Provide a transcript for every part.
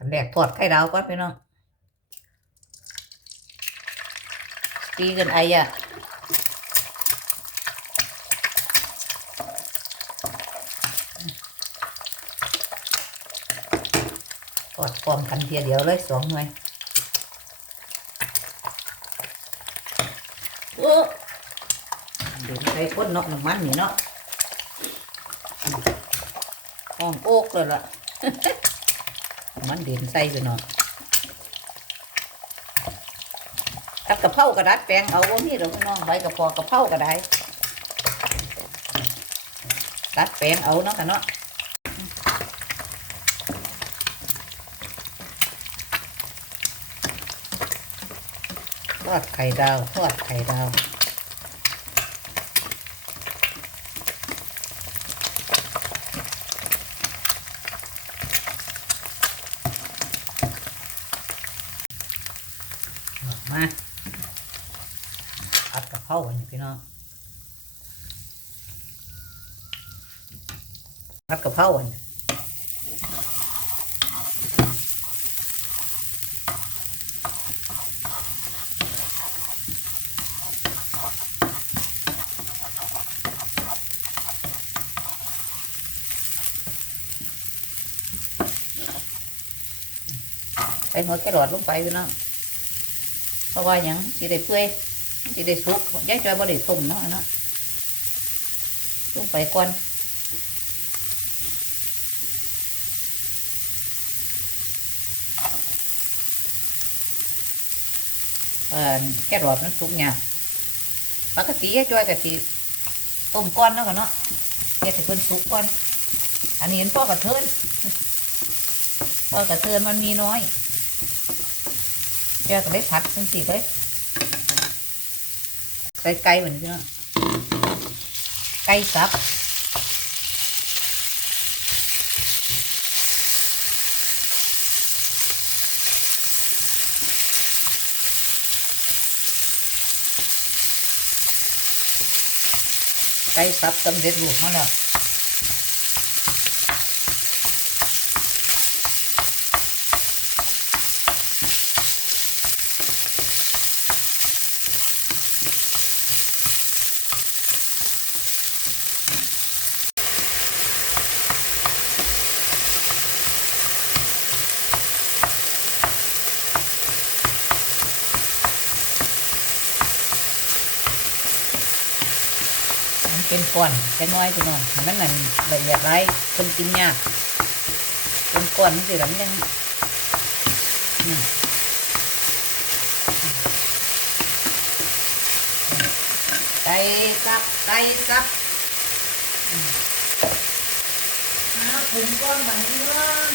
ขันแดกทอดไข่ดาวก่อนพี่น้องตีกันไอ้อะทอดพร้อมกันเทียเดียวเลยสองหน่วยโอ้เดี๋ยวใส่ข้นเนาะน้ำมันนี่เนาะห้องโอกเลยล่ะ มันเด่นใส่ไปเนาะตัดกระเพรากระดัดแปลงเอาว่ามีหรอกน้องใบกระเพรากระเพรากระได้ดัดแปลงเอาเนาะกันเนาะทอดไข่ดาวทอดไข่ดาว มาผัดกะเพรากันพี่น้องผัดกะเพรากันใส่หัวแครอทลงไปพี่น้อง ราะว่ายังสิได้เปื่อยสิได้สุกยายจอยบ่ได้ต้มเนาะอันเนาะลงไปก่อนเออแค่รอดมันสุกยากปกติยายจอยก็สิต้มก่อนเนาะกันเนาะเฮ็ดให้เพิ่นสุกก่อน อันนี้เห็นพ่อกระเทินพ่อกระเทินมันมีน้อย เจ้าก็ได้ผัดจังสิเลยใส่ไก่เหมือนกันไก่สับไก่สับสำเร็จรูปมาแล้ว เป็นก้อนแค่น้อยพี่น้องมันนั่นละเอียดไรคนกินยากเป็นก้อนมันสิแล้วมันยังไก่สับไก่สับหาผุ่มก้อนแบบนี้เนาะ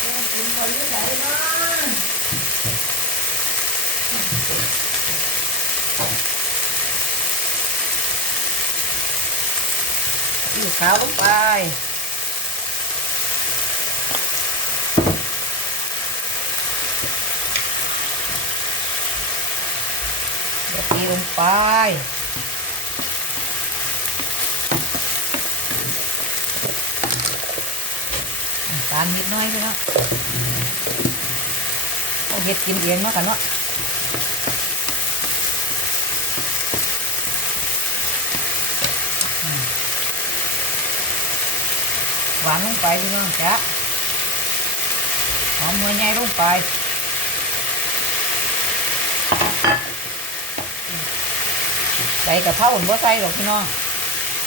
เอาปุ่มก้อนยู่ไหนเนาะ ขาวลงไปเดี๋ยวตีลงไปตาลนิดน้อยพี่เนาะเอาเห็ดกินเองเนาะกันเนาะ หวานลงไปพี่น้องจ้ะหอมหัวใหญ่ลงไปใส่กะเพราผมว่าใส่หรอกพี่น้อง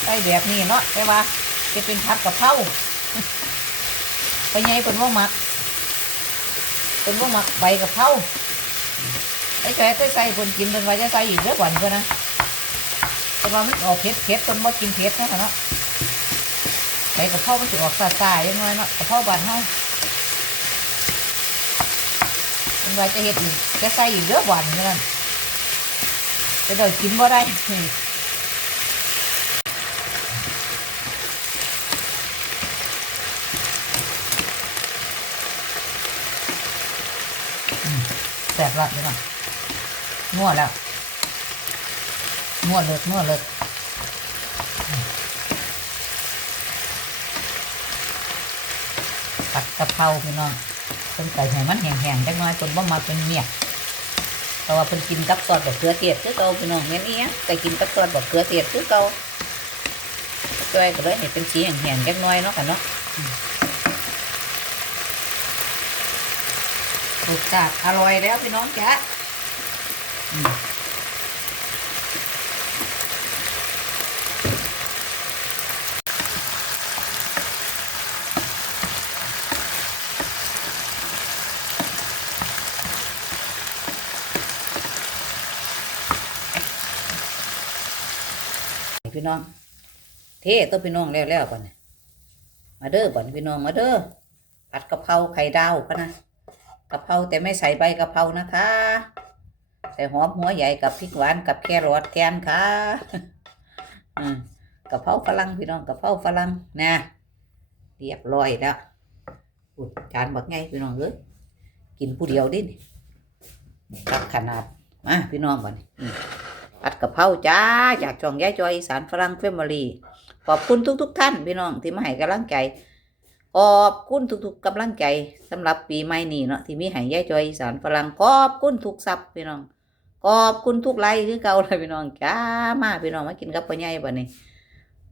ใส่แบบนี้เนาะแต่ว่าจะเป็นผัดกะเพราไปไงเป็นว่าหมักเป็นว่าหมักใบกะเพราไอ้แกก็ใส่คนกินเป็นว่าจะใส่อีกเยอะกว่านี้นะแต่ว่ามันออกเผ็ดเผ็ดคนบ่กินเผ็ดนะเนาะ ใส่กะเพรามันจะออกซาๆยังไงเนาะกะเพราบานเฮาเป็นว่าจะเฮ็ดอีกจะใส่อีกเยอะกว่านนั่นจะเดินกินบ่ได้แสบละเดี๋ยวก่อนนวดแล้วนวดเลิกนวดเลิกอืมผัดกะ เพเพราพี่น้องเพิ่นใส่ให้มันแห้งๆจักหน่อยเพิ่นบ่มาเป็นเมียเพราะว่าเพิ่นกินกับซอสบักเขือเทศคือเก่าพี่น้องแม่นอีหยังก็กินกับซอสบักเขือเทศคือเก่าจ้อยก็เลยให้เป็นสีแห้งๆจักหน่อยเนาะค่ะเนาะรสชาติอร่อยแล้วพี่น้องจ๊ะ พี่น้อง เทตัวพี่น้องแล้วแล้วก่อนน่ะมาเด้อก่อนพี่น้องมาเด้อผัดกะเพราไข่ดาวกันนะกะเพราแต่ไม่ใส่ใบกะเพรานะคะ ใส่หอมหัวใหญ่กับพริกหวานกับแครอทแกนค่ะอืมกะเพราฝรั่งพี่น้องกะเพราฝรั่งนะเรียบร้อยแล้วอุดจานบักไงพี่น้องเอ้ยกินผู้เดียวดินี่รับขนาดมาพี่น้องก่อนนี่ ผัดกะเพราจ้าจากช่องยายจอยอีสานฝรั่งเฟมิลี่ขอบคุณทุกๆท่านพี่น้องที่มาให้กำลังใจขอบคุณทุกๆกำลังใจสำหรับปีใหม่นี้เนาะที่มีให้ยายจอยอีสานฝรั่งขอบคุณทุกซับพี่น้องขอบคุณทุกไลค์คือเก่าเลยพี่น้องจ้ามาพี่น้องมากินกับพ่อใหญ่บ่นี้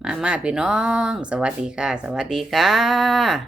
มามาพี่น้อง สวัสดีค่ะ สวัสดีค่ะ